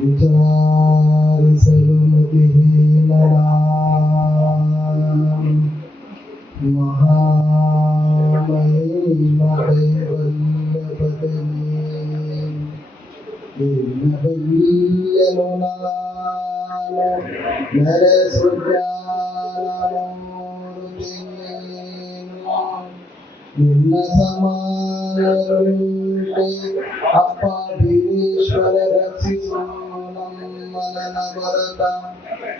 ವಿಚಾರಿಸಲು ನಿನ್ನ ಸಮಾನರುಂಟೆ ಅಪ್ಪ ಬೀರೇಶ್ವರ ರಕ್ಷಿಸು ನಮ್ಮನ ಭರತ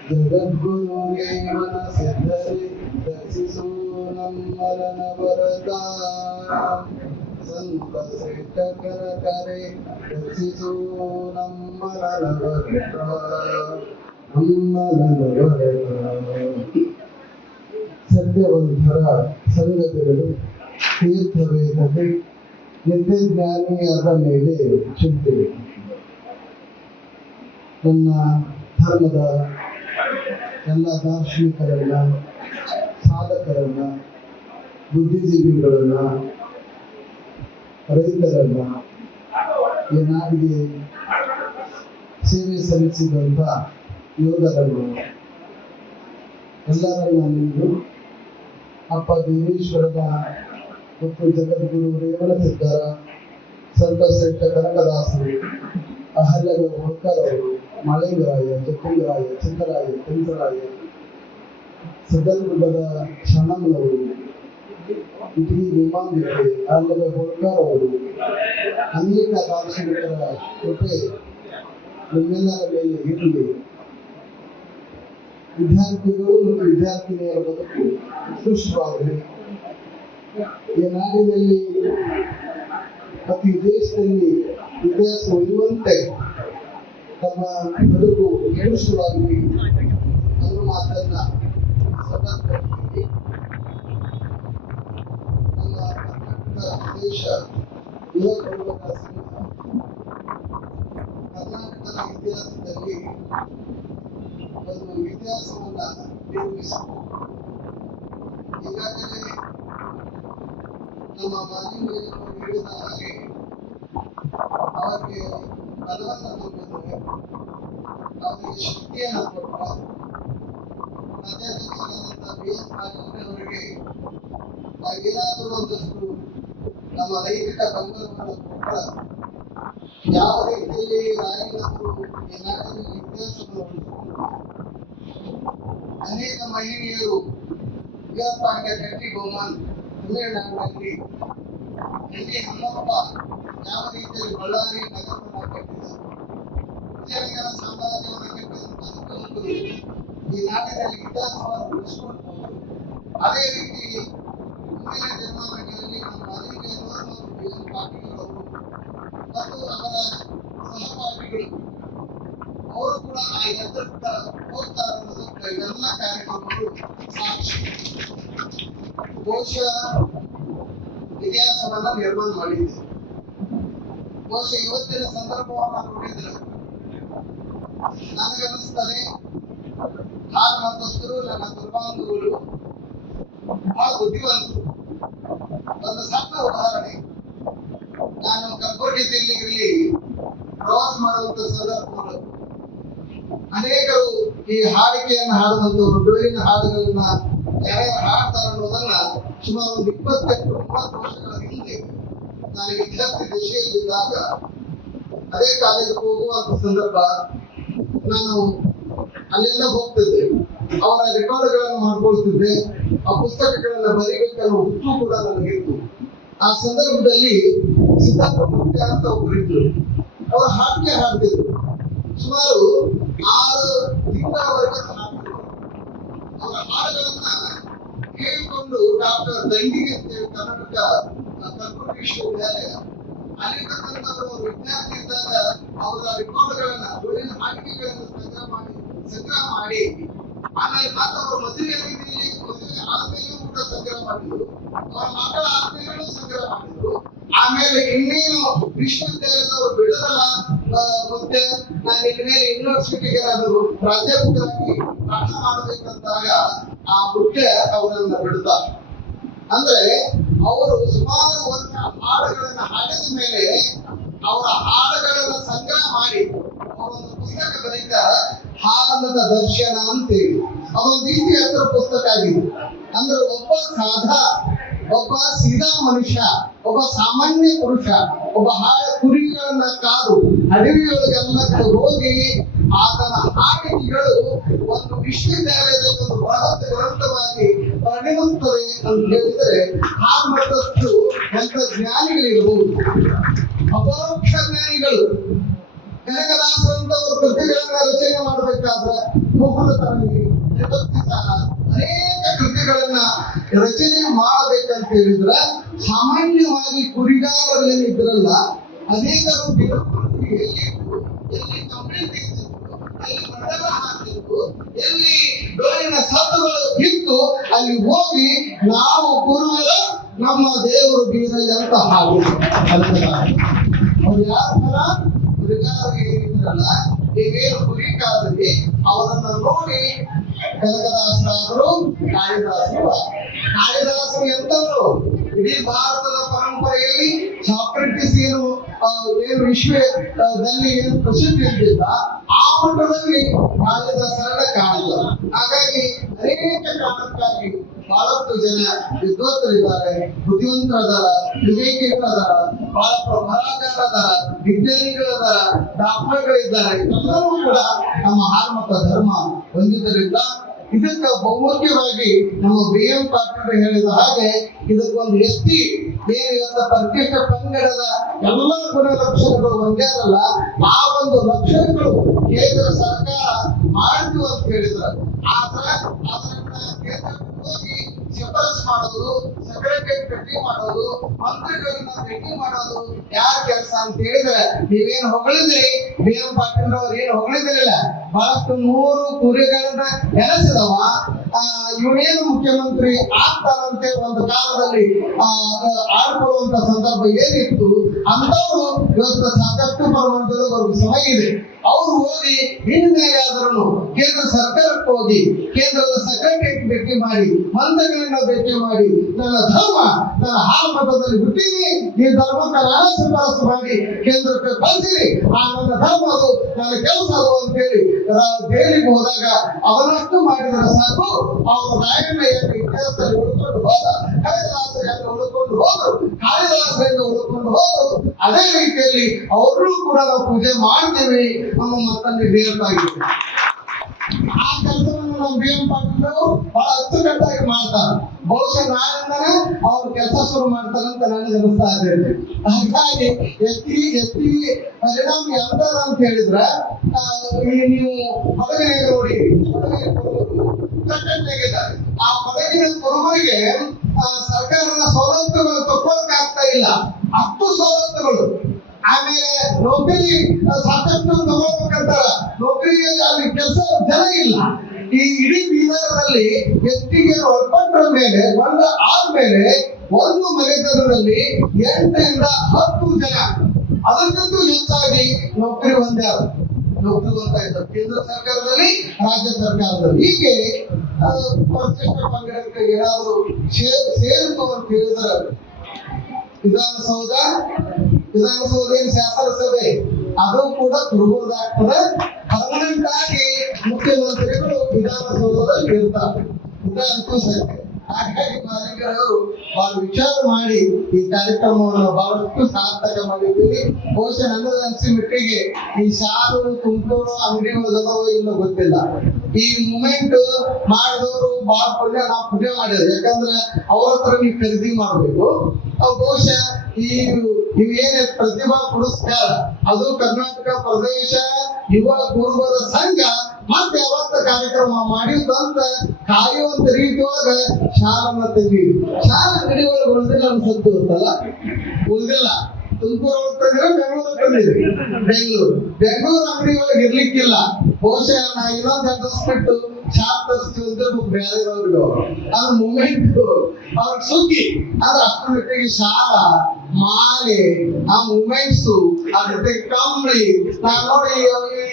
ಜಗದ್ಗುರು ರೇವನ ಸಿದ್ಧರಿ ರಕ್ಷಿಸು ನಮ್ಮನ ಭರತ ಸಂತ ಶ್ರೇಷ್ಠ ಕರ ಕರೆ ರಕ್ಷಿಸು ನಮ್ಮನ ಭರತ ನಮ್ಮನ ಭರತ. ಸತ್ಯವಂತರ ಸಂಗತಿಗಳು ತೀರ್ಥವೇದತೆ ನಿತ್ಯಜ್ಞಾನಿಯಾದ ಮೇಲೆ ಚಿಂತೆ. ನನ್ನ ಧರ್ಮದ ಎಲ್ಲ ದಾರ್ಶನಿಕರನ್ನ, ಸಾಧಕರನ್ನ, ಬುದ್ಧಿಜೀವಿಗಳನ್ನ, ರೈತರನ್ನ, ಈ ನಾಡಿಗೆ ಸೇವೆ ಸಲ್ಲಿಸಿದಂಥ ಯೋಧರನ್ನು ಎಲ್ಲರನ್ನ ನಿಂದು ಅಪ್ಪ ಬೀರೇಶ್ವರದ ಮತ್ತು ಜಗದ್ಗುರು ರೇವಣ ಸಿದ್ಧರ ಸಂತ ಶ್ರೇಷ್ಠ ಕನಕದಾಸರು, ಅಹಲ್ಯದ ಹೊಕ್ಕರವರು, ಮಳೆಂಗರಾಯ, ಜಕ್ಕಂಗರಾಯ, ಚಂದ್ರಾಯ, ಚಂದ್ರಾಯ, ಸದಲ್ಗುಡ್ಡದ ಶರಣಮ್ಮನವರು, ಇಟಗಿ ವಿಮಾನಕ್ಕೆ ಅಹಲ್ಯದ ಹೊಕ್ಕರವರು, ಅನೇಕ ದಾರ್ಶನಿಕರ ಕೃಪೆ ನಿಮ್ಮೆಲ್ಲರ ಮೇಲೆ ಇರಲಿ. ವಿದ್ಯಾರ್ಥಿಗಳು ಮತ್ತು ವಿದ್ಯಾರ್ಥಿನಿಯರ ಬದುಕು ಉತ್ಕೃಷ್ಟವಾಗಲಿ. ಈ ನಾಡಿನಲ್ಲಿ ಮತ್ತು ಈ ದೇಶದಲ್ಲಿ ಇತಿಹಾಸ ಉಳಿಯುವಂತೆ ತಮ್ಮ ಬದುಕು ಉತ್ಕೃಷ್ಟವಾಗಲಿ ಅನ್ನೋ ಮಾತನ್ನ ಸದರ್ಭದಲ್ಲಿ ನಮ್ಮ ಕರ್ನಾಟಕ ದೇಶ ಯುವ ಕನ್ನಡ ಸಂಘ ಕರ್ನಾಟಕದ ಇತಿಹಾಸದಲ್ಲಿ ಒಂದು ಇತಿಹಾಸವನ್ನ ನಿರ್ಮಿಸಿತು. ಈಗಾಗಲೇ ನಮ್ಮ ಮಾಲಿನ್ಯವರು ಹೇಳಿದ ಹಾಗೆ ಅವರಿಗೆ ಬಲವನ್ನು ತುಂಬಿದರೆ, ಅವರಿಗೆ ಶಕ್ತಿಯನ್ನು ಕೊಟ್ಟ ರಾಜ್ಯಾಧ್ಯಕ್ಷರಾದಂಥ BS ಪಾಟೀಲ್ ಅವರಿಗೆ ಏನಾದರೂ ಒಂದಷ್ಟು ನಮ್ಮ ರೈತರ ಬೆಂಬಲವನ್ನು ಕೊಟ್ಟ ಯಾವ ರೀತಿಯಲ್ಲಿ ರಾಯಣ್ಣವರು ಈ ನಾಡಿನಲ್ಲಿ ಇತಿಹಾಸವನ್ನು ಉಳಿಸಿಕೊಂಡು ಅನೇಕ ಮಹಿಳೆಯರು ವೀರಪಾಂಡ್ಯ ಕಟ್ಟಿಗೋಮನ್ ತಮಿಳುನಾಡಿನಲ್ಲಿ ಎಲ್ಲಿ ಹಮ್ಮಪ್ಪ ಯಾವ ರೀತಿಯಲ್ಲಿ ಬಳ್ಳಾರಿ ನಗರವನ್ನು ಕಟ್ಟಿದರು, ವಿಜಯನಗರ ಸಾಮ್ರಾಜ್ಯವನ್ನು ಕಟ್ಟಿದಂತಹ ಈ ನಾಡಿನಲ್ಲಿ ಇತಿಹಾಸವನ್ನು ಉಳಿಸಿಕೊಳ್ಳಬಹುದು. ಅದೇ ರೀತಿ ಮುಂದಿನ ದಿನಮಾನಗಳಲ್ಲಿ ನಮ್ಮ ಮಾಲಿನ್ಯವರು ಮತ್ತು BS ಪಾಟೀಲ್ ಅವರು ಮತ್ತು ಅವರ ಸಹಪಾಠಿಗಳು ಅವರು ಕೂಡ ಆ ಎತ್ತರಕ್ಕ ಹೋಗ್ತಾರೆ ಅನ್ನೋದಕ್ಕೆ ಎಲ್ಲ ಕಾರ್ಯಕ್ರಮಗಳು ಸಾಕ್ಷಿ. ಬಹುಶಃ ಇತಿಹಾಸವನ್ನ ನಿರ್ಮಾಣ ಮಾಡಿದೆ. ಬಹುಶಃ ಇವತ್ತಿನ ಸಂದರ್ಭವನ್ನ ನೋಡಿದ್ರೆ ನನಗನ್ನಿಸ್ತದೆ, ಹಾರ ಮತಸ್ಥರು ನನ್ನ ದುರ್ಬಾಂಧುಗಳು ಬಹಳ ಬುದ್ಧಿವಂತರು. ಒಂದು ಸಣ್ಣ ಉದಾಹರಣೆ, ನಾನು ಕಲಬುರಗಿ ಜಿಲ್ಲೆಯಲ್ಲಿ ಪ್ರವಾಸ ಮಾಡುವಂತ ಸಂದರ್ಭಗಳು ಅನೇಕರು ಈ ಹಾಡಿಕೆಯನ್ನು ಹಾಡುವಂತವರು, ಡೊಳ್ಳಿನ ಹಾಡುಗಳನ್ನ ಯಾರ್ಯಾರು ಹಾಡ್ತಾರ ಅನ್ನೋದನ್ನ ಸುಮಾರು ಒಂದು 28-30 ವರ್ಷಗಳ ಹಿಂದೆ ನಾನು ವಿದ್ಯಾರ್ಥಿ ದಶೆಯಲ್ಲಿದ್ದಾಗ ಅದೇ ಕಾಲೇಜಿಗೆ ಹೋಗುವಂತ ಸಂದರ್ಭ ನಾನು ಅಲ್ಲೆಲ್ಲ ಹೋಗ್ತಿದ್ದೆ. ಅವರ ರೆಕಾರ್ಡ್ಗಳನ್ನು ಮಾಡ್ಕೊಳ್ತಿದ್ದೆ. ಆ ಪುಸ್ತಕಗಳನ್ನ ಬರೀಬೇಕನ್ನೋ ಹುಚ್ಚು ಕೂಡ ನನಗಿತ್ತು. ಆ ಸಂದರ್ಭದಲ್ಲಿ ಸಿದ್ಧಾರ್ಥ ಮುಖ್ಯ ಅಂತ ಒಬ್ಬರಿದ್ರು. ಅವರು ಹಾಡಿಕೆ ಹಾಡ್ತಿದ್ರು. ಸುಮಾರು 6 ತಿಂಗಳವರೆಗೆ ಹಾಡ್ತಿದ್ರು. ಅವರ ಹಾಡುಗಳನ್ನ ಕೇಳಿಕೊಂಡು ಡಾಕ್ಟರ್ ದಂಡಿಗೆ ಕರ್ನಾಟಕ ಕಲಬುರಗಿ ವಿಶ್ವವಿದ್ಯಾಲಯ ಅಲ್ಲಿರ್ತಕ್ಕಂಥವರು ವಿದ್ಯಾರ್ಥಿ ಇದ್ದಾಗ ಅವರ ರೆಕಾರ್ಡ್ಗಳನ್ನ, ಡೊಳ್ಳಿನ ಹಾಡಿಕೆಗಳನ್ನ ಸಂಗ್ರಹ ಮಾಡಿ ಆಮೇಲೆ ಮಾತ್ರ ಅವರು ಮದುವೆ ಆದ್ಮೇಲೆಯೂ ಕೂಡ ಸಂಗ್ರಹ ಮಾಡಿದ್ರು. ಅವರ ಮಕ್ಕಳ ಆದ್ಮೇಲೂ ಸಂಗ್ರಹ ಮಾಡಿದ್ರು. ಆಮೇಲೆ ಇನ್ನೇನು ವಿಶ್ವವಿದ್ಯಾಲಯದವರು ಬಿಡದಲ್ಲ, ಮತ್ತೆ ನಾನು ಇನ್ಮೇಲೆ ಯೂನಿವರ್ಸಿಟಿಗೆ ನಾನು ಪ್ರಾಧ್ಯಾಪಕರಾಗಿ ಪಾಠ ಮಾಡಬೇಕಂತಾಗ ಆ ಮುಖ್ಯ ಅವರನ್ನ ಬಿಡ್ತಾರೆ. ಅಂದ್ರೆ ಅವರು ಸುಮಾರು ವರ್ಷ ಹಾಡುಗಳನ್ನ ಹಾಡಿದ ಮೇಲೆ ಅವರ ಹಾಡುಗಳನ್ನ ಸಂಗ್ರಹ ಮಾಡಿ ಅವರೊಂದು ಪುಸ್ತಕ ಬರೀತಾರ, ಹಾಲದ ದರ್ಶನ ಅಂತೇಳಿ. ಅದೊಂದು ಇಷ್ಟು ಎತ್ತರ ಪುಸ್ತಕ ಆಗಿದೆ. ಅಂದ್ರೆ ಒಬ್ಬ ಸೀದಾ ಮನುಷ್ಯ, ಒಬ್ಬ ಸಾಮಾನ್ಯ ಪುರುಷ, ಒಬ್ಬ ಕುರಿಗಳನ್ನ ಕಾದು ಅಡವಿಯೊಳಗೆಲ್ಲ ಹೋಗಿ ಆತನ ಹಾಡಿಕೆಗಳು ಒಂದು ವಿಶ್ವವಿದ್ಯಾಲಯದಲ್ಲಿ ಒಂದು ಬೃಹತ್ ಗ್ರಂಥವಾಗಿ ಪರಿಣಮಿಸುತ್ತದೆ ಅಂತ ಹೇಳಿದರೆ ಆ ಮಟ್ಟಷ್ಟು ಎಂತ ಜ್ಞಾನಿಗಳಿರಬಹುದು. ಅಪರೋಕ್ಷ ಜ್ಞಾನಿಗಳು ಕನಕದಾಸರಂತವರು ಕೃತಿಗಳನ್ನ ರಚನೆ ಮಾಡಬೇಕಾದ್ರೆ ಮೋಹನ ತರಂಗಿ, ಅನೇಕ ಕೃತಿಗಳನ್ನ ರಚನೆ ಮಾಡಬೇಕಂತ ಹೇಳಿದ್ರೆ ಸಾಮಾನ್ಯವಾಗಿ ಕುರಿಗಾರರು ಏನಿದ್ರಲ್ಲ ಅನೇಕರು ಎಲ್ಲಿ ಕಂಬಳಿ ತೆಗೆದಿತ್ತು, ಎಲ್ಲಿ ಮಂಡಲ ಹಾಕಿತ್ತು, ಎಲ್ಲಿ ಡೋಲಿನ ಸತ್ತುಗಳು ಇತ್ತು, ಅಲ್ಲಿ ಹೋಗಿ ನಾವು ಗುರುಗಳು ನಮ್ಮ ದೇವರು ಬೀರಲಿ ಅಂತ ಹಾಗೆ ಅವ್ರು ಯಾವ ತರ ಕುರಿಗಾರರಿಗೆ ಇದ್ರಲ್ಲ, ನೀವೇನು ಕುರಿಗಾರರಿಗೆ ಅವರನ್ನ ನೋಡಿ ಕನಕದಾಸರಾದರು, ಕಾಳಿದಾಸರು ಎಂತವರು ಇಡೀ ಭಾರತದ ಪರಂಪರೆಯಲ್ಲಿ ಸಾಕ್ರೆಟಿಸ್ ಏನು ವಿಶ್ವದಲ್ಲಿ ಏನು ಪ್ರಸಿದ್ಧಿ ಇದ್ದಿಲ್ಲ ಆ ಮಟ್ಟದಲ್ಲಿ ಕಾಳಿದಾಸರನ್ನ ಕಾಣಲ್ಲ. ಹಾಗಾಗಿ ಅನೇಕ ಕಾರಣಕ್ಕಾಗಿ ಬಹಳಷ್ಟು ಜನ ವಿದ್ವತ್ತರಿದ್ದಾರೆ, ಬುದ್ಧಿವಂತರದಾರ, ವಿವೇಕಿಗಳದಾರ, ಬಹಳ ಬರಹಗಾರದಾರ, ವಿಜ್ಞಾನಿಗಳದಾರ, ಡಾಕ್ಟರ್ಗಳಿದ್ದಾರೆ. ಎಲ್ಲರೂ ಕೂಡ ನಮ್ಮ ಹಾರ್ಮತ ಧರ್ಮ ಹೊಂದಿದ್ದರಿಂದ ಇದಕ್ಕೆ ಬಹುಮುಖ್ಯವಾಗಿ ನಮ್ಮ BM ಪಾಟೀಲ್ ಹೇಳಿದ ಹಾಗೆ ಇದಕ್ಕೊಂದು ಎಸ್ಟಿ ಇವತ್ತ ಪರಿಶಿಷ್ಟ ಪಂಗಡದ ಎಲ್ಲ ಗುಣಲಕ್ಷಣಗಳು ಹೊಂದ್ಯಾರಲ್ಲ, ಆ ಒಂದು ಲಕ್ಷಣಗಳು ಕೇಂದ್ರ ಸರ್ಕಾರ ಮಾಡಿತು ಅಂತ ಹೇಳಿದ್ರು. ಅದನ್ನ ಕೇಂದ್ರಕ್ಕೆ ಹೋಗಿ ಶಿಫಾರಸು ಮಾಡೋದು, ಸೆಕ್ರೆಟರಿ ಭೇಟಿ ಮಾಡೋದು, ಮಂತ್ರಿಗಳನ್ನ ಭೇಟಿ ಮಾಡೋದು ಯಾರ ಕೆಲಸ ಅಂತ ಹೇಳಿದ್ರೆ ನೀವೇನು ಹೊಗಳಿದ್ರಿ, BM ಪಾಟೀಲ್ ಅವ್ರು ಏನು ಹೊಗಳಿದ್ರಿಲ್ಲ, ಬಹಳಷ್ಟು 100 ಕುರಿಗಳನ್ನ ನೆನೆಸಿದವ ಇವನೇನು ಮುಖ್ಯಮಂತ್ರಿ ಆಗ್ತಾರಂತೆ ಒಂದು ಕಾಲದಲ್ಲಿ ಆಡ್ಕೊಳ್ಳುವಂತ ಸಂದರ್ಭ ಏನಿತ್ತು, ಅಂತವ್ರು ಇವತ್ತು ಸಾಕಷ್ಟು ಪ್ರಮಾಣದಲ್ಲಿ ಅವ್ರಿಗೆ ಸಮಯ ಇದೆ. ಅವ್ರು ಹೋಗಿ ಇನ್ಮೇಲೆ ಆದ್ರೂ ಕೇಂದ್ರ ಸರ್ಕಾರಕ್ಕೆ ಹೋಗಿ ಕೇಂದ್ರದ ಸೆಕ್ರೆಟರಿ ಭೇಟಿ ಮಾಡಿ, ಮಂತ್ರಿಗಳನ್ನ ಭೇಟಿ ಮಾಡಿ, ನನ್ನ ಧರ್ಮ ನನ್ನ ಹಾಲ್ಮತದಲ್ಲಿ ಹುಟ್ಟಿನಿ, ಈ ಧರ್ಮಕ್ಕೆ ನಾನು ಶಿಫಾರಸು ಮಾಡಿ ಕೇಂದ್ರಕ್ಕೆ ಕಳಿಸಿರಿ, ಆ ನನ್ನ ಧರ್ಮ ಅದು ನನ್ನ ಕೆಲಸ ಅದು ಅಂತೇಳಿ ದೆಹಲಿಗೆ ಹೋದಾಗ ಅವನಷ್ಟು ಮಾಡಿದರೆ ಸಾಕು. ಅವರು ರಾಯಣ್ಣ ಇತಿಹಾಸದಲ್ಲಿ ಉಳ್ಕೊಂಡು ಹೋದ, ಕಾಳಿದಾಸರಿಂದ ಉಳ್ಕೊಂಡು ಹೋದ್ರು, ಕಾಳಿದಾಸರಿಂದ ಉಳ್ಕೊಂಡು ಹೋದ್ರು. ಅದೇ ರೀತಿಯಲ್ಲಿ ಅವ್ರೂ ಕೂಡ ನಾವು ಪೂಜೆ ಮಾಡ್ತೀವಿ ನಮ್ಮ ಮತ್ತಲ್ಲಿ ಹೇಳ್ತಾಗಿದೆ. ಆ ಕೆಲಸವನ್ನು ನಮ್ಮ BM ಪಾಟೀಲ್ ಬಹಳ ಅಚ್ಚುಕಟ್ಟಾಗಿ ಮಾಡ್ತಾರೆ. ಬಹುಶಃ ನಾಳಿಂದನೇ ಅವ್ರ ಕೆಲಸ ಶುರು ಮಾಡ್ತಾರಂತ ನನಗೆ ಅನಿಸ್ತಾ ಇದೆ. ಹಾಗಾಗಿ ಎತ್ತಿ ಪರಿಣಾಮ ಎಂತದ ಅಂತ ಹೇಳಿದ್ರೆ ನೀವು ಪಡಗಿನ ನೋಡಿ, ಆ ಪಡಗಿನ ಕುರುಬರಿಗೆ ಸರ್ಕಾರದ ಸವಲತ್ತುಗಳು ತಗೊಳಕ್ ಆಗ್ತಾ ಇಲ್ಲ, ಅಷ್ಟು ಸವಲತ್ತುಗಳು. ಆಮೇಲೆ ನೌಕರಿ ಸಾಕಷ್ಟು ತಗೊಳ್ಬೇಕಂತಾರ, ನೌಕರಿಗೆ ಅಲ್ಲಿ ಕೆಲಸ ಜನ ಇಲ್ಲ. ಈ ಇಡೀ ಬೀದರ್ನಲ್ಲಿ ಎಷ್ಟಿಗೆ ಒಳಪಟ್ಟರ ಮೇಲೆ ಆದ್ಮೇಲೆ ಒಂದು ಮನೆತನದಲ್ಲಿ 8 ರಿಂದ 10 ಜನ ಅದಕ್ಕಿಂತ ಹೆಚ್ಚಾಗಿ ನೌಕರಿ ಹೊಂದ್ಯಾರ, ನೌಕರಿ ಹೊಂದ್ತಾ ಇದ್ದಾರೆ ಕೇಂದ್ರ ಸರ್ಕಾರದಲ್ಲಿ, ರಾಜ್ಯ ಸರ್ಕಾರದಲ್ಲಿ. ಹೀಗೆ ಪರಿಶಿಷ್ಟ ಪಂಗಡಕ್ಕೆ ಏನಾದರೂ ಸೇರಿತು ಅಂತ ಹೇಳಿದ್ರೆ ವಿಧಾನಸೌಧ ಏನು ಶಾಸನಸಭೆ ಅದು ಕೂಡ ಕುರುಬರದಾಗ್ತದೆ. ಪರ್ಮನೆಂಟ್ ಆಗಿ ಮುಖ್ಯಮಂತ್ರಿಗಳು ವಿಧಾನಸೌಧದಲ್ಲಿ ಇರ್ತಾರೆ, ಇದಂತೂ ಸತ್ಯ. ಹಾಗಾಗಿ ಮಾಲಿಕರು ಬಹಳ ವಿಚಾರ ಮಾಡಿ ಈ ಕಾರ್ಯಕ್ರಮವನ್ನು ಬಹಳಷ್ಟು ಸಾರ್ಥಕ ಮಾಡಿದ್ದೀವಿ. ಬಹುಶಃ ನನ್ನ ಅನಿಸಿ ಮಟ್ಟಿಗೆ ಈ ಶಾಲು ತುಮಕೂರು ಅಂಗಡಿ ಒಳಗದವೋ ಇಲ್ಲೋ ಗೊತ್ತಿಲ್ಲ, ಈ ಮೂಮೆಂಟ್ ಮಾಡಿದವರು ಬಹಳ ಪುಣ್ಯ, ನಾವು ಪುಣ್ಯ ಮಾಡಿದ್ವಿ. ಯಾಕಂದ್ರೆ ಅವ್ರ ಹತ್ರ ನೀವು ಖರೀದಿ ಮಾಡ್ಬೇಕು. ಬಹುಶಃ ಇವೇನೇ ಪ್ರತಿಭಾ ಪುರಸ್ಕಾರ ಅದು ಕರ್ನಾಟಕ ಪ್ರದೇಶ ಯುವ ಕುರುಬರ ಸಂಘ ಮತ್ತೆ ಯಾವತ್ತ ಕಾರ್ಯಕ್ರಮ ಮಾಡಿದಂತ ಕಾಯುವಂತ ರೀತಿಯೊಳಗ ಶಾಲನ್ನ ತೆಗಿ, ಶಾಲ ಅಂಗಡಿ ಒಳಗೆ ಉಳಿದಿಲ್ಲ ಅನ್ಸತ್ತು ಅಂತಲ್ಲ, ಉಳಿದಿಲ್ಲ. ತುಮಕೂರು ತಂದ್ರೆ ಬೆಂಗಳೂರು ತಂದಿದ್ವಿ, ಬೆಂಗಳೂರು ಅಂಗಡಿ ಒಳಗೆ ಇರ್ಲಿಕ್ಕಿಲ್ಲ. ಬಹುಶಃ ನಾ ಇನ್ನೊಂದು ಅಡ್ರೆಸ್ ಬಿಟ್ಟು ಶಾಪ್ ತರಿಸ್ತೀವಿ ಅಂತ ಬೇರೆದವ್ರಿಗೂ ಅದು ಮೂಮೆಂಟ್ ಅವ್ರಿಗೆ ಸುಗ್ಗಿ. ಆದ್ರೆ ಅಷ್ಟರ ಮಟ್ಟಿಗೆ ಶಾಲ ಮಾಲೆ, ಆ ಮೂಮೆಂಟ್ಸ್, ಆ ಜೊತೆ ಕಂಬಳಿ. ನಾನ್ ನೋಡಿ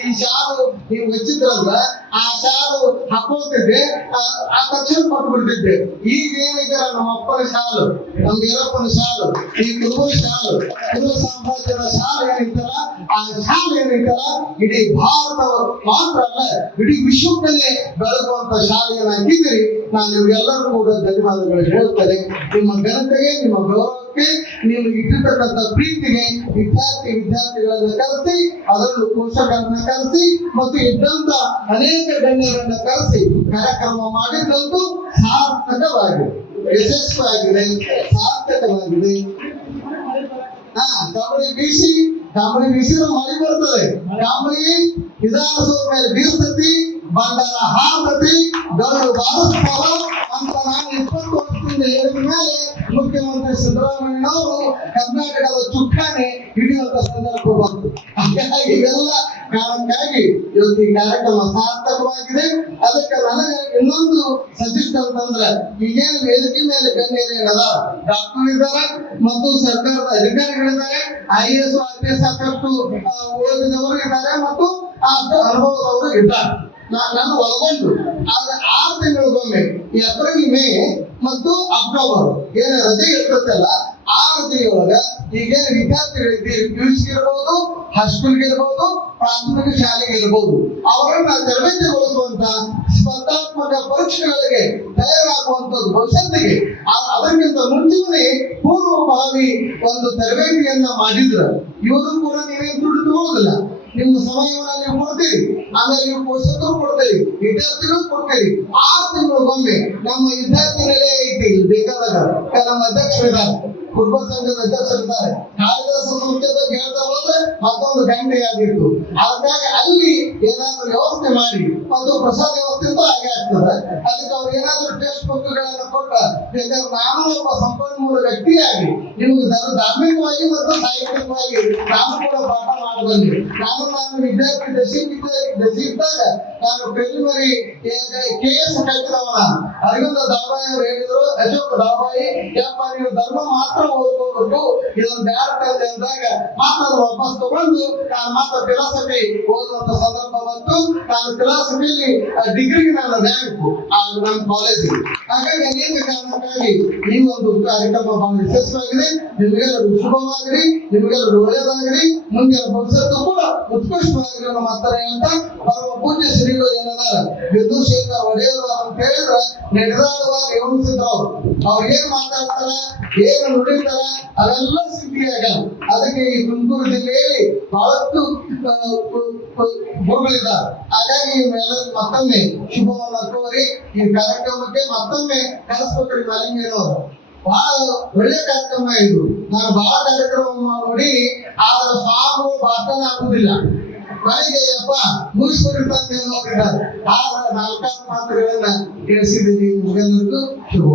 ಈ ಶಾಲು ನೀವು ಹಚ್ಚಿದ್ರಲ್ಲ, ಆ ಶಾಲು ಹಾಕೋತಿದ್ದೆ, ಆ ತಕ್ಷಣ ಕೊಟ್ಟು ಬಿಡ್ತಿದ್ದೆ. ಈಗ ಏನಿದೆ ನಮ್ಮ ಅಪ್ಪನ ಶಾಲು, ನಮ್ಮ ವೀರಪ್ಪನ ಶಾಲು, ಈ ಕುರುಬನ ಶಾಲು, ಕುರುಬ ಸಾಮ್ರಾಜ್ಯದ ಶಾಲು ಏನೈತಲ್ಲ, ಆ ಶಾಲು ಏನೈತಲ್ಲ ಇಡೀ ಭಾರತ ಮಾತ್ರ ಅಲ್ಲ, ಇಡೀ ವಿಶ್ವಕ್ಕನ್ನೇ ಬೆಳಗುವಂತ ಶಾಲೆಯನ್ನು ಹಾಕಿದ್ದೀರಿ. ನಾನು ನಿಮ್ಗೆಲ್ಲರೂ ಕೂಡ ಧನ್ಯವಾದಗಳು ಹೇಳ್ತೇನೆ. ನಿಮ್ಮ ಘನತೆಗೆ, ನಿಮ್ಮ ಗೌರವಕ್ಕೆ, ನೀವು ಇಟ್ಟಿರ್ತಕ್ಕಂಥ ಪ್ರೀತಿಗೆ ವಿದ್ಯಾರ್ಥಿಗಳನ್ನ ಕರೆಸಿ, ಅದರಲ್ಲೂ ಪೋಷಕರನ್ನ ಕರೆಸಿ ಮತ್ತು ಇದ್ದಂತ ಅನೇಕ ಗಣ್ಯರನ್ನ ಕರೆಸಿ ಕಾರ್ಯಕ್ರಮ ಮಾಡಿದ್ದಂತೂ ಸಾರ್ಥಕವಾಗಿದೆ, ಯಶಸ್ವಿಯಾಗಿದೆ, ಸಾರ್ಥಕವಾಗಿದೆ. ಕಾಂಬಳಿ ಬೀಸಿದ್ರೆ ಮಳೆ ಬರ್ತದೆ. ಕಾಂಬಳಿ ವಿಧಾನಸೌಧ ಮೇಲೆ ಬೀಸ್ತತಿ, ಬಂಡಾರ ಹಾರ್ತತಿ, ಗರುಡು ಬಾರಿಸ್ತಾವ ಅಂತ ನಾನು 20 ವರ್ಷದಿಂದ ಹೇಳಿದ ಮೇಲೆ ಮುಖ್ಯಮಂತ್ರಿ ಸಿದ್ದರಾಮಯ್ಯನವರು ಕರ್ನಾಟಕದ ಚುಕ್ಕಾಣಿ ಹಿಡಿಯುವಂತ ಸಂದರ್ಭ ಬಂತು. ಹಾಗಾಗಿ ಇವೆಲ್ಲ ಕಾರಣಕ್ಕಾಗಿ ಇವತ್ತು ಈ ಕಾರ್ಯಕ್ರಮ ಸಾರ್ಥಕವಾಗಿದೆ. ಅದಕ್ಕೆ ನನಗೆ ಇನ್ನೊಂದು ಸಜೆಸ್ಟ್ ಅಂತಂದ್ರೆ, ಈಗೇನು ವೇದಿಕೆ ಮೇಲೆ ಗಣ್ಯರೇನದ ಡಾಕ್ಟರ್ ಇದ್ದಾರೆ ಮತ್ತು ಸರ್ಕಾರದ ಅಧಿಕಾರಿಗಳಿದ್ದಾರೆ, IAS IPS ಸಾಕಷ್ಟು ಓದಿದವರು ಇದ್ದಾರೆ ಮತ್ತು ಅಷ್ಟು ಅನುಭವದವರು ಇದ್ದಾರೆ. ನಾನು ಒಳಗೊಂಡು ಆದ್ರೆ 6 ತಿಂಗಳಿಗೊಮ್ಮೆ ಏಪ್ರಿಲ್, ಮೇ ಮತ್ತು ಅಕ್ಟೋಬರ್ ಏನು ರಜೆ ಇರ್ತದಲ್ಲ, ಆ ರಜೆಯೊಳಗ ಈಗೇನು ವಿದ್ಯಾರ್ಥಿಗಳಿದ್ದೀರಿ, PUC ಇರ್ಬೋದು, ಹೈಸ್ಕೂಲ್ಗೆ ಇರ್ಬೋದು, ಪ್ರಾಥಮಿಕ ಶಾಲೆಗೆ ಇರ್ಬೋದು, ಅವರನ್ನ ತರಬೇತಿಗೊಳಿಸುವಂತ ಸ್ಪರ್ಧಾತ್ಮಕ ಪರೀಕ್ಷೆಗಳಿಗೆ ತಯಾರಾಗುವಂತದ್ದು ಭವಿಷ್ಯತ್ತಿಗೆ ಅದಕ್ಕಿಂತ ಮುಂಚೆನೇ ಪೂರ್ವಭಾವಿ ಒಂದು ತರಬೇತಿಯನ್ನ ಮಾಡಿದ್ರು. ಇವರು ಕೂಡ ನೀವೇನು ದುಡ್ಡು ತಗೊಳ್ಳೋದಿಲ್ಲ, ನಿಮ್ಮ ಸಮಯವನ್ನ ನೀವು ಕೊಡ್ತೀರಿ, ಆಮೇಲೆ ನೀವು ಪೋಷಕರು ಕೊಡ್ತೀರಿ, ವಿದ್ಯಾರ್ಥಿಗಳು ಕೊಡ್ತೀರಿ. 6 ತಿಂಗಳಿಗೊಮ್ಮೆ ನಮ್ಮ ವಿದ್ಯಾರ್ಥಿ ನೆಲೆ ಐತಿ ಬೇಕಾದಾಗ ನಮ್ಮ ಅಧ್ಯಕ್ಷರಿದ್ದಾರೆ, ಕುರುಬ ಸಂಘದ ಅಧ್ಯಕ್ಷರಿದ್ದಾರೆ. ಕಾಳಿದಾಸ ಸಂಸ್ಥೆ ಬಗ್ಗೆ ಹೇಳ್ತಾ ಹೋದ್ರೆ ಮತ್ತೊಂದು ಗಂಟೆ ಆಗಿತ್ತು. ಹಾಗಾಗಿ ಅಲ್ಲಿ ಏನಾದ್ರೂ ವ್ಯವಸ್ಥೆ ಮಾಡಿ, ಮತ್ತು ಪ್ರಸಾದ ವ್ಯವಸ್ಥೆ ಹಾಗೆ ಆಗ್ತದೆ. ಅದಕ್ಕೆ ಅವ್ರು ಏನಾದ್ರೂ ಟೆಕ್ಸ್ಟ್ ಬುಕ್ಗಳನ್ನು ಕೊಟ್ಟ, ಬೇಕಾದ್ರೆ ನಾನು ಒಬ್ಬ ಸಂಪನ್ಮೂಲ ವ್ಯಕ್ತಿಯಾಗಿ ನಿಮ್ಗೆ ಧಾರ್ಮಿಕವಾಗಿ ಮತ್ತು ಸಾಹಿತ್ಯಿಕವಾಗಿ ನಾನು ಕೂಡ ಪಾಠ ಮಾಡಿ ಬಂದೆ. ನಾನು ವಿದ್ಯಾರ್ಥಿ ದಶೆ ಇದ್ದಾಗ ನಾನು ಪ್ರಿಲಿಮಿನರಿ KS ಕಟ್ಟಿದವನ. ಅರವಿಂದ ದಾಬಾಯಿ ಅವರು ಹೇಳಿದ್ರು, ಅಶೋಕ್ ದಾಬಾಯಿ, ಯಪ್ಪ ನೀವು ಧರ್ಮ ಮಾತ್ರ ಓದ್ಕೋಬೇಕು, ಇದೊಂದು ಬ್ಯಾಡ ಅಂದಾಗ ಮಾತ್ರ ಅದು ವಾಪಸ್ ತಗೊಂಡು ನಾನು ಮಾತ್ರ ಫಿಲಾಸಫಿ ಓದುವಂತ ಸಂದರ್ಭ ಬಂತು. ನಾನು ಫಿಲಾಸಫಿಯಲ್ಲಿ ಡಿಗ್ರಿಗೆ ನಾನು ರ್ಯಾಂಕ್ ನಮ್ಮ ಕಾಲೇಜಿಗೆ. ಹಾಗಾಗಿ ಅನೇಕ ಕಾರಣಕ್ಕಾಗಿ ಈ ಒಂದು ಕಾರ್ಯಕ್ರಮ ಬಹಳ ಯಶಸ್ವಿಯಾಗಿದೆ. ನಿಮಗೆಲ್ಲರೂ ಶುಭವಾಗಲಿ, ನಿಮಗೆಲ್ಲರೂ ಒಳ್ಳೆಯದಾಗಲಿ, ಮುಂದಿನ ಭವಿಷ್ಯತ್ತು ಕೂಡ ಉತ್ಕೃಷ್ಟವಾಗಿರೋ ಮಾತಾರೆ ಅಂತ ಪರಮ ಪೂಜ್ಯ ಶ್ರೀಗಳು ಏನದಾರ ವಿಧುಶೇಖರ ಒಡೆಯವರು ಅಂತ ಹೇಳಿದ್ರೆ ನಡೆದಾಡುವಾಗ ಗಮನಿಸಿದ್ರು. ಅವ್ರು ಏನ್ ಮಾತಾಡ್ತಾರ, ಏನು ನುಡಿತಾರ, ಅವೆಲ್ಲ ಸಿದ್ಧಿಯಾಗ. ಅದಕ್ಕೆ ಈ ತುಮಕೂರು ಜಿಲ್ಲೆಯಲ್ಲಿ ಬಹಳಷ್ಟು ಗುರುಗಳಿದ್ದಾರೆ. ಹಾಗಾಗಿ ಇವರೆಲ್ಲರಿಗೂ ಮತ್ತೊಮ್ಮೆ ಶುಭವನ್ನ ಕೋರಿ ಈ ಕಾರ್ಯಕ್ರಮಕ್ಕೆ ಮತ್ತೊಮ್ಮೆ ಕರೆಸ್ಬೇಕ್ರಿ. ಮಾಲಿಂಗೇನವರು ಬಹಳ ಒಳ್ಳೆ ಕಾರ್ಯಕ್ರಮ ಇದು. ನಾನು ಬಹಳ ಕಾರ್ಯಕ್ರಮ ನೋಡಿ, ಆದ್ರೆ ಸ್ವಾಮಿಗಳು ಭಾಷಣ ಆಗುದಿಲ್ಲ. ನನಗೆ ಅಪ್ಪ ಮುಗಿಸ್ಬಿಟ್ಟಿರ್ತಾನೆ ನೋಡಿದ್ದಾರೆ. ಆದ್ರೆ 4 ಮಾತುಗಳನ್ನ ತಿಳಿಸಿದ್ದೀನಿ. ನಿಮಗೆಲ್ಲರಿಗೂ ಶುಭ.